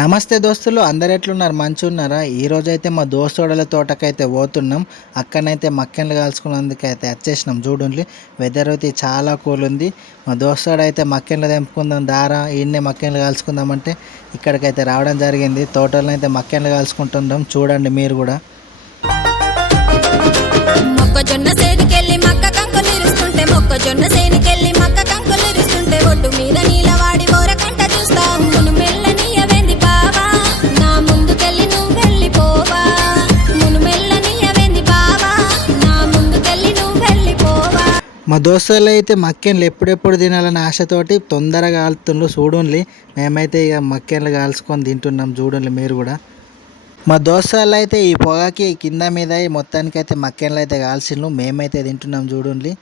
నమస్తే దోస్తులు అందరు ఎట్లున్నారు? మంచి ఉన్నారా ఈ అయితే మా దోస్తుడల తోటకైతే పోతున్నాం. అక్కడనైతే మక్కెన్లు కాల్చుకున్నందుకైతే అయితే వచ్చేసినాం చూడండి వెదర్ అయితే చాలా కూల్ ఉంది మా దోస్తుడు అయితే మక్కెన్లు తెంపుకుందాం దారా ఈయన్నే మక్కెన్లు కాల్చుకుందామంటే ఇక్కడికైతే రావడం జరిగింది. తోటలో అయితే మక్కెన్లు కాల్చుకుంటున్నాం చూడండి మీరు కూడా. మా దోస్తులు అయితే మక్కెన్లు ఎప్పుడెప్పుడు తినాలని ఆశతోటి తొందరగా కాలుతుండ్రు చూడండి మేమైతే ఇక మక్కెన్లు కాల్చుకొని తింటున్నాం చూడండి మీరు కూడా. మా దోస్తులు అయితే ఈ పొగకి కింద మీద మొత్తానికైతే మొత్తానికి అయితే మక్కెన్లు అయితే కాల్చిండ్రు మేమైతే తింటున్నాం చూడండి